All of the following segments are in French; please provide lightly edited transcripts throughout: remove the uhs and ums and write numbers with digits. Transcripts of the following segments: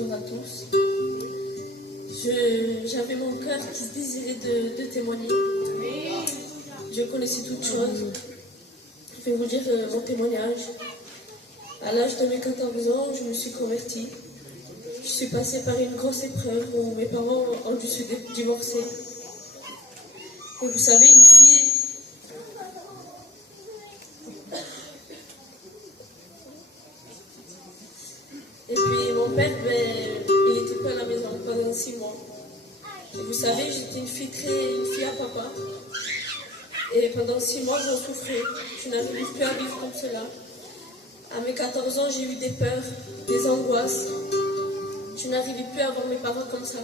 bonjour à tous. J'avais mon cœur qui se désirait de témoigner. Je connaissais toutes choses. Je vais vous dire mon témoignage. À l'âge de mes 14 ans, je me suis convertie. Je suis passée par une grosse épreuve où mes parents ont dû se divorcer. Et vous savez, une fille... Et puis mon père, il était plus à la maison pendant 6 mois. Et vous savez, j'étais une fille à papa. Et pendant 6 mois, j'en souffrais. Je n'arrivais plus à vivre comme cela. À mes 14 ans, j'ai eu des peurs, des angoisses. Je n'arrivais plus à voir mes parents comme ça.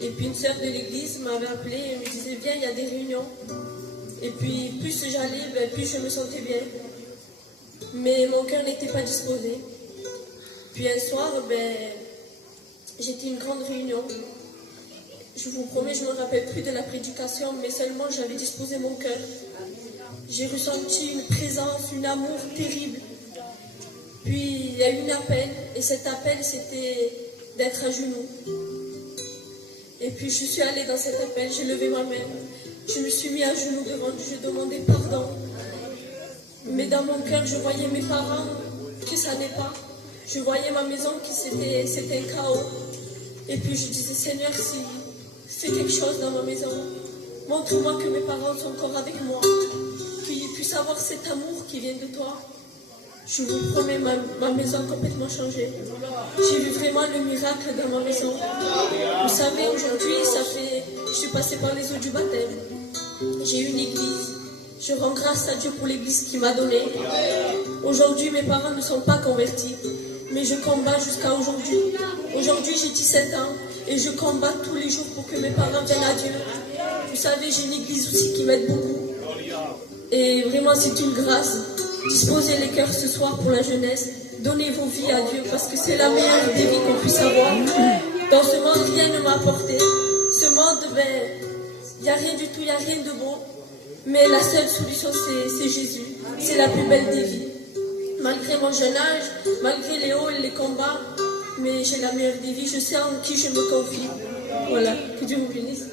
Et puis une sœur de l'église m'avait appelée et me disait, viens, il y a des réunions. Et puis plus j'allais, plus je me sentais bien. Mais mon cœur n'était pas disposé. Puis un soir, j'étais à une grande réunion. Je vous promets, je ne me rappelle plus de la prédication, mais seulement j'avais disposé mon cœur. J'ai ressenti une présence, un amour terrible. Puis il y a eu un appel, et cet appel, c'était d'être à genoux. Et puis je suis allée dans cet appel, j'ai levé ma main. Je me suis mis à genoux devant Dieu, je demandais pardon. Mais dans mon cœur, je voyais mes parents, que ça n'est pas. Je voyais ma maison qui c'était un chaos. Et puis je disais, Seigneur, si fais quelque chose dans ma maison, montre-moi que mes parents sont encore avec moi, qu'ils puissent avoir cet amour qui vient de toi. Je vous promets, ma maison a complètement changé. J'ai vu vraiment le miracle dans ma maison. Vous savez, aujourd'hui, je suis passée par les eaux du baptême. J'ai une église. Je rends grâce à Dieu pour l'église qu'il m'a donnée. Aujourd'hui, mes parents ne sont pas convertis, mais je combats jusqu'à aujourd'hui. Aujourd'hui, j'ai 17 ans et je combats tous les jours pour que mes parents viennent à Dieu. Vous savez, j'ai une église aussi qui m'aide beaucoup. Et vraiment, c'est une grâce. Disposez les cœurs ce soir pour la jeunesse. Donnez vos vies à Dieu parce que c'est la meilleure des vies qu'on puisse avoir. Dans ce monde, rien ne m'a apporté. Ce monde, il n'y a rien du tout, il n'y a rien de bon. Mais la seule solution, c'est Jésus. C'est la plus belle des vies. Malgré mon jeune âge, malgré les hauts et les combats, mais j'ai la meilleure des vies. Je sais en qui je me confie. Voilà, que Dieu vous bénisse.